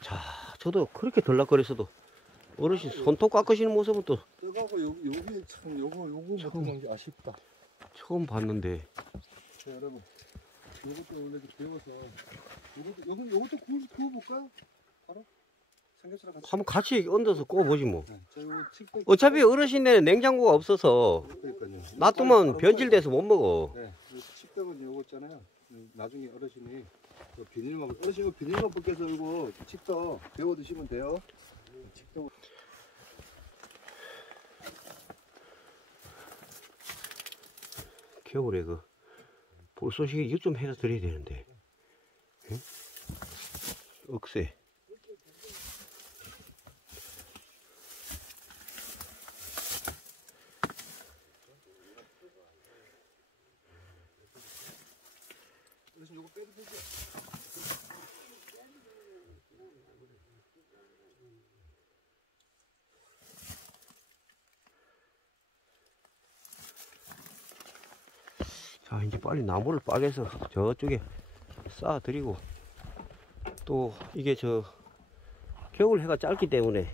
자, 저도 그렇게 덜락거렸어도 어르신 손톱 깎으시는 모습은 또 내가고 여기 참 요거 못 본 게 아쉽다. 처음 봤는데. 자, 여러분, 요것도 원래 배워서 요것도 구워볼까요? 바로 삼겹살랑 같이. 한번 같이 얹어서 구워보지 뭐. 네, 자, 요거 칡 어차피 어르신네는 냉장고가 없어서 그러니까요. 놔두면 변질돼서 못 먹어. 네, 칡떡은 요거 있잖아요. 나중에 어르신이 비닐만 어르신 이거 비닐만 벗겨서 이거 칡떡 데워 드시면 돼요. 칡떡. 겨울에 그 불쏘시개 이거 좀 해서 드려야 되는데. 응? 억새. 어르신 요거 빼도 되죠? 자, 이제 빨리 나무를 빠개서 저쪽에 쌓아드리고, 또 이게 겨울 해가 짧기 때문에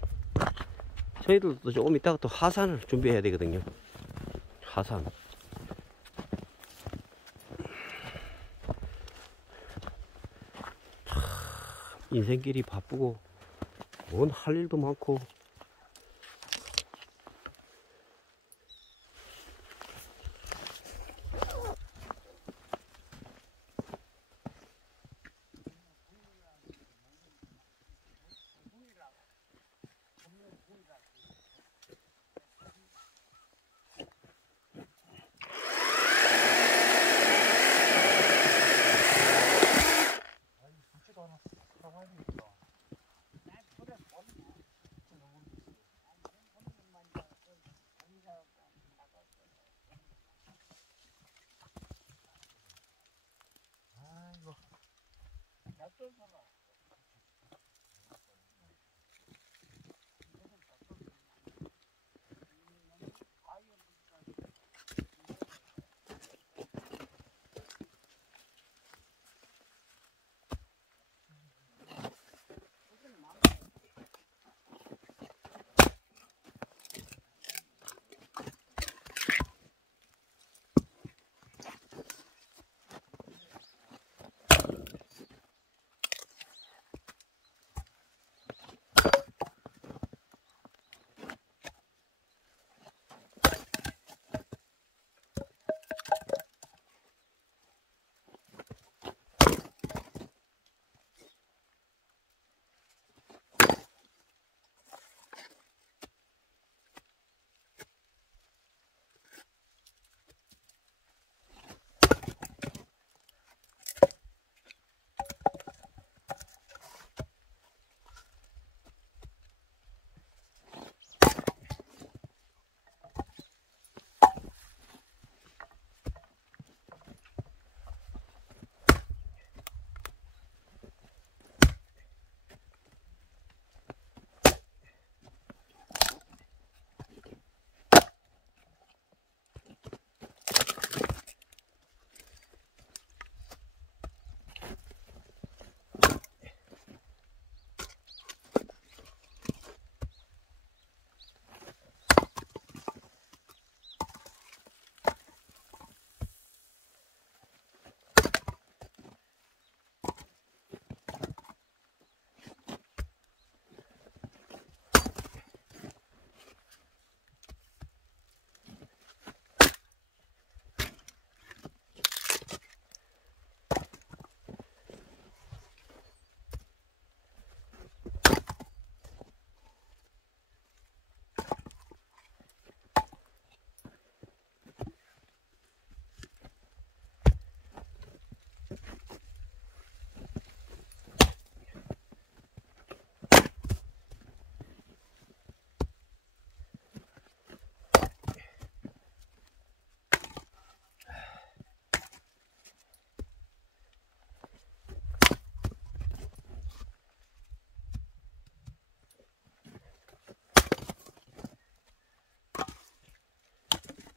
저희들도 조금 이따가 또 하산을 준비해야 되거든요. 하산. 인생길이 바쁘고 뭔 할 일도 많고.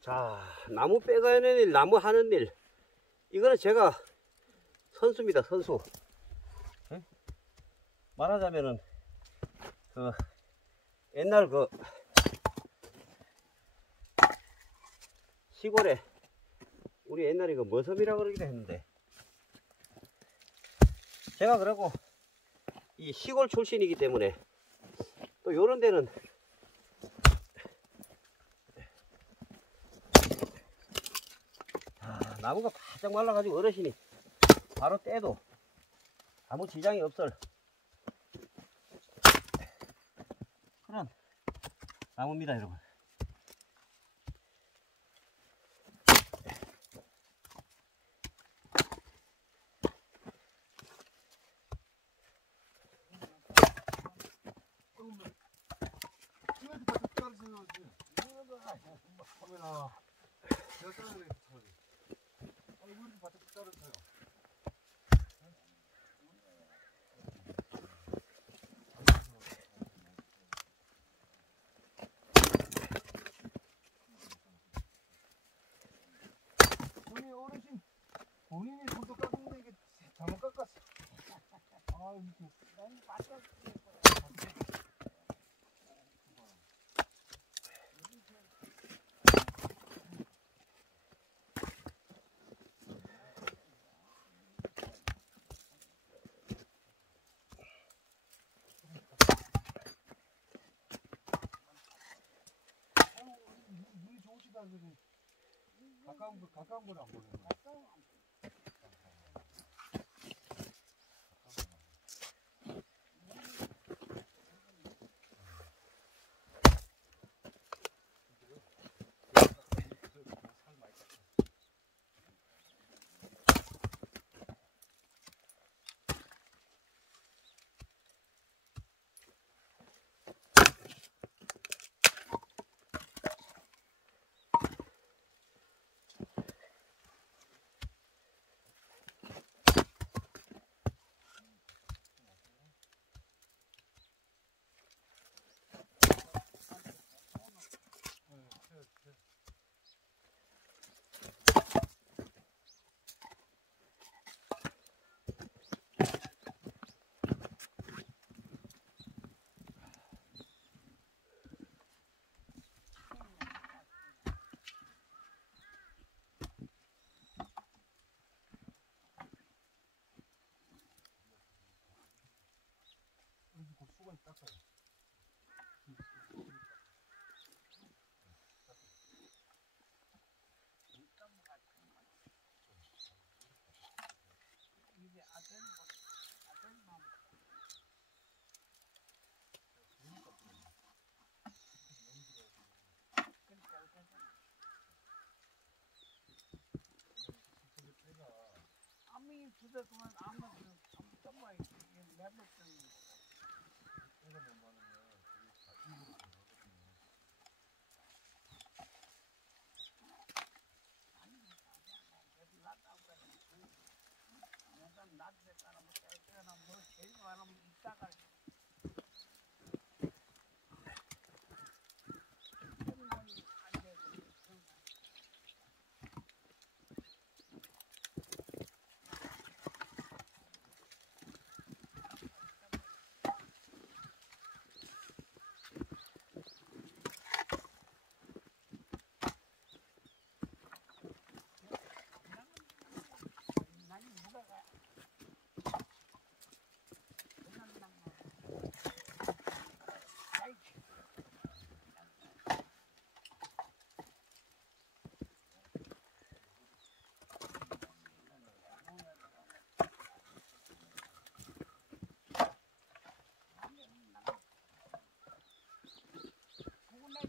자, 나무 빼가는 일, 나무 하는 일. 이거는 제가 선수입니다, 선수. 말하자면은 그 옛날 그 시골에 우리 옛날에 그 머섬이라고 그러기도 했는데, 제가 그러고 이 시골 출신이기 때문에 또 요런 데는 나무가 바짝 말라가지고 어르신이 바로 떼도 아무 지장이 없을 그런 나무입니다, 여러분. 우리 어르신 본인이 손도 깎는데 이게 잘못 깎았어. 아 이게 눈이 좋으시다 그러지. 가까운 걸 안 보는 거야. 수건 닦아요. 아무리 두달 동안 아무나 정말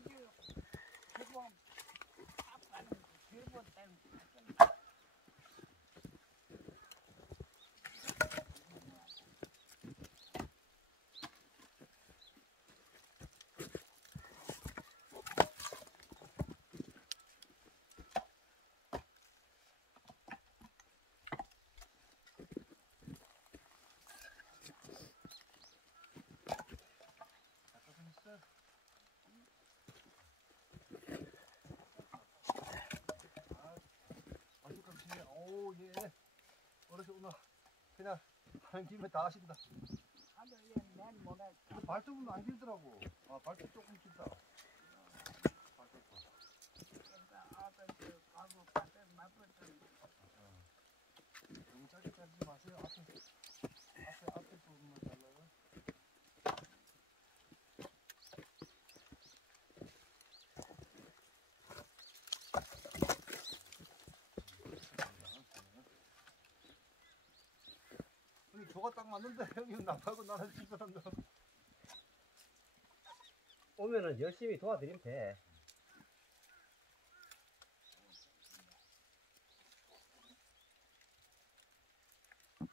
매번 오, 예. 어르신 오늘 그냥 하는 김에 다 하신다. 발톱은 안 길더라고. 아, 발톱 조금 길다. 발톱. 너무 짧게 자르지 마세요. 앞에 부분만 잘라요. 아니, 저가 딱 맞는데 형님 나하고 나랑 집사람들. 오면은 열심히 도와드리면 돼.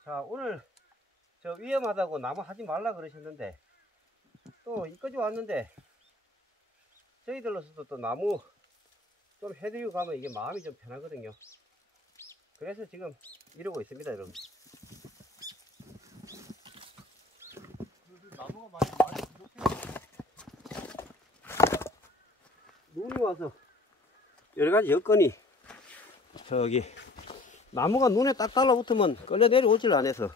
자, 오늘 저 위험하다고 나무 하지 말라 그러셨는데 또 이까지 왔는데 저희들로서도 또 나무 좀 해드리고 가면 이게 마음이 좀 편하거든요. 그래서 지금 이러고 있습니다, 여러분. 나무가 많이 부족해요. 눈이 와서 여러 가지 여건이 저기 나무가 눈에 딱 달라붙으면 끌려 내려오질 않아서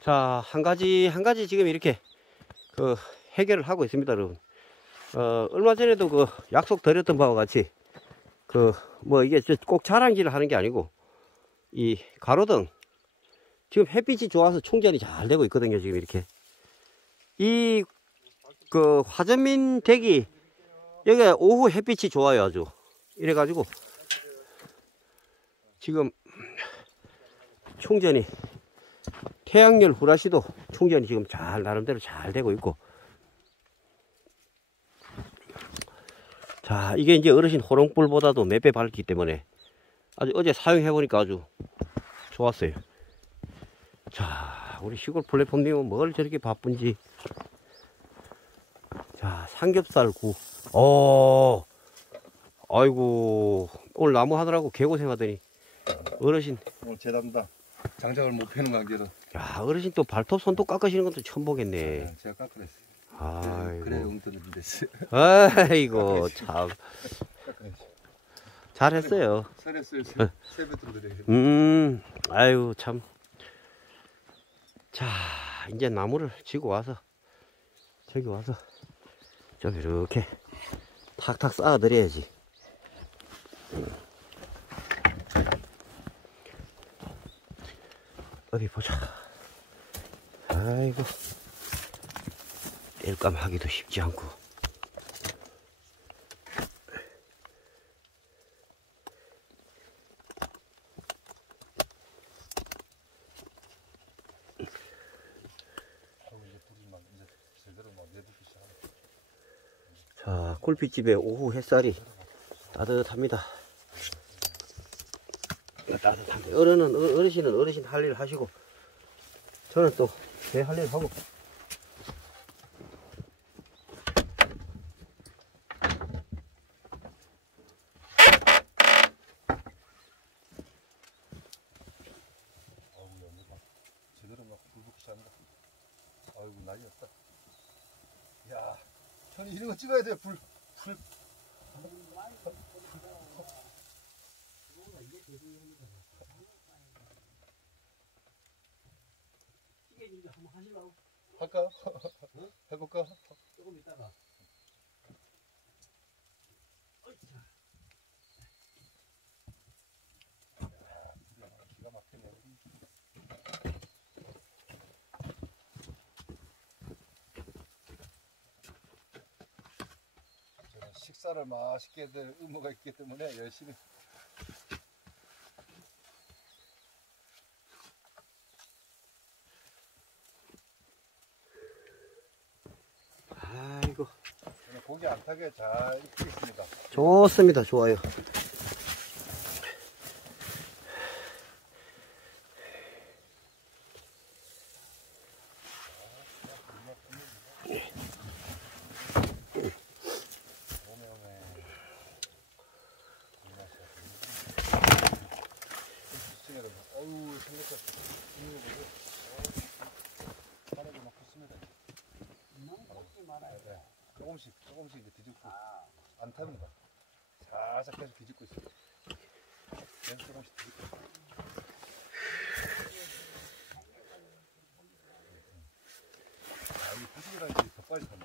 자, 한 가지 지금 이렇게 그 해결을 하고 있습니다, 여러분. 얼마 전에도 그 약속 드렸던 바와 같이 그 뭐 이게 꼭 자랑질을 하는 게 아니고 이 가로등 지금 햇빛이 좋아서 충전이 잘 되고 있거든요. 지금 이렇게 이 그 화전민 댁이 여기가 오후 햇빛이 좋아요, 아주. 이래가지고 지금 충전이 태양열 후라시도 충전이 지금 잘 나름대로 잘 되고 있고. 자, 이게 이제 어르신 호롱불보다도 몇 배 밝기 때문에 아주 어제 사용해보니까 아주 좋았어요. 자, 우리 시골 플랫폼님은 뭘 저렇게 바쁜지. 자, 삼겹살 구. 아이고, 오늘 나무 하느라고 개고생 하더니 어르신. 오늘 제 담당. 장작을 못 패는 관계로. 야, 어르신 또 발톱 손톱 깎으시는 것도 처음 보겠네. 제가 깎아냈어요. 아이고. 그래 용돈을 냈어요. 아이고, 참. 깎아냈어요. 잘했어요. 설했어요. 세뱃돈 드려요. 아유, 참. 자, 이제 나무를 지고 와서, 저기 와서, 좀 이렇게 탁탁 쌓아드려야지. 어디 보자. 아이고. 뗄감 하기도 쉽지 않고. 자, 굴빛집에 오후 햇살이 따뜻합니다. 따뜻한데 어르신은 어르신 할 일 하시고 저는 또 제 할 일 하고. 제대로 막 불붙기 시작한다. 아이고 난리였다. 야, 저는 이런 거 찍어야 돼. 불. 할까? 해볼까? 조금 있다가. 기가 막히네. 저는 식사를 맛있게 될 의무가 있기 때문에 열심히. 아이고. 고기 안 타게 잘 익히겠습니다. 좋습니다. 좋아요. 어우, 삼겹살 굽는 거 보고 하나도 막 컸습니다. 조금씩 이제 뒤집고 안 탑니다. 살짝 계속 뒤집고 있어요. 계속 조금씩 뒤집고 있어요. 이 부식이라 이제 더 빨리 타네.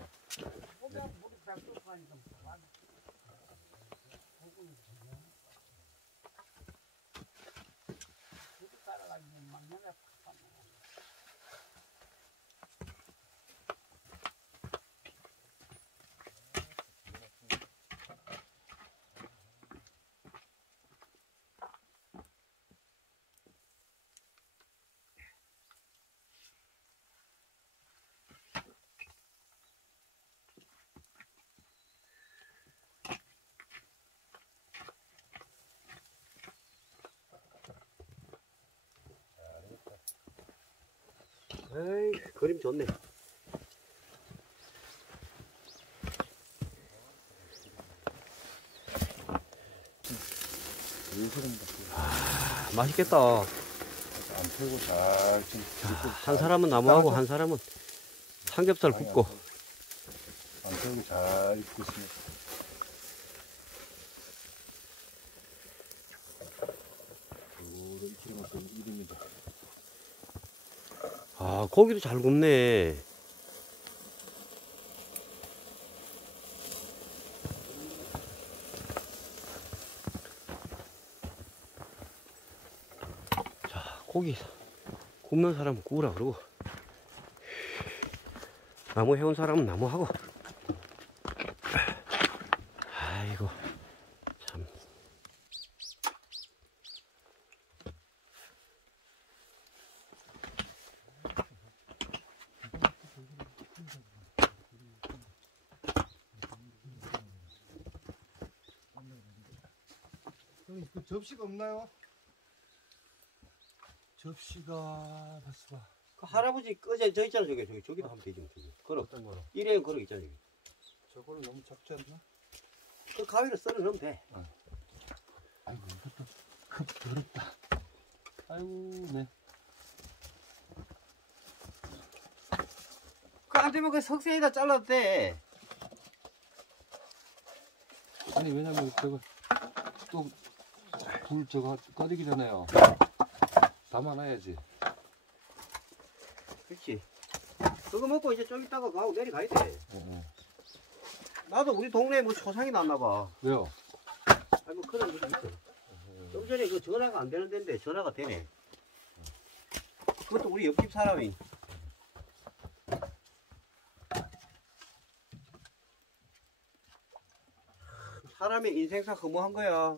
물이 다 쏟아가니까 물이 따라가지고 막 내가 에이, 그림 좋네. 아, 맛있겠다. 안 펴고 잘 지금 한 사람은 나무하고 한 사람은 삼겹살 굽고. 안 펴고 잘 입고 있습니다. 이렇게 익히는 것도 일입니다. 아, 고기도 잘 굽네. 자, 고기 굽는 사람은 구우라 그러고, 나무 해온 사람은 나무하고. 아이고, 참. 형님 그 접시가 없나요? 접시가 봤어 봐. 그 할아버지 꺼져 저 있잖아, 저기도 하면 되지 뭐. 저기 그럼 어떤 거로? 일회용 그릇 있잖아, 저기. 저거는 너무 작지 않나? 그 가위로 썰어 넣으면 돼. 아이고 이것도 더럽다. 아이고 네. 그 안 되면 그 석쇠에다 잘라도 돼. 아니 왜냐면 저거 또 불 저거 꺼지기 전에요. 담아놔야지. 그렇지. 그거 먹고 이제 좀 이따가 가고 내려가야 돼. 응. 나도 우리 동네에 뭐 초상이 났나 봐. 왜요? 아니 뭐 그런 게 있어. 좀 전에 그 전화가 안 되는 데인데 전화가 되네. 그것도 우리 옆집 사람이. 사람의 인생사 허무한 거야.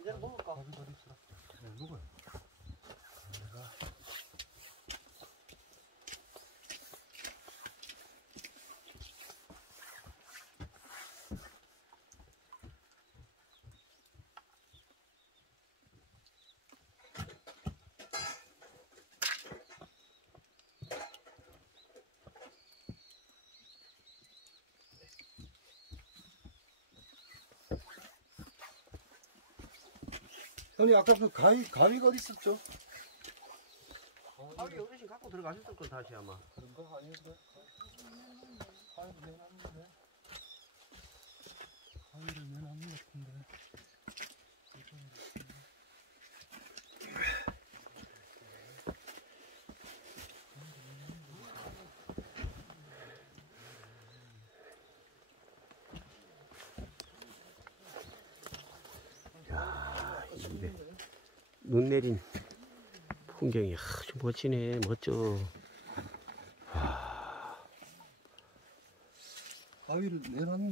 이제 먹을까? 밥이 더 있어. 누구야? 형님 아까 그 가위가 어디 있었죠? 가위 어르신 갖고 들어가셨을 거 다시 아마. 그런가? 아닌데? 가위를 내놨는데? 가위를 내놨는 것 같은데. 눈 내린 풍경이 아주 멋지네. 멋져. 가위를 내놨는데.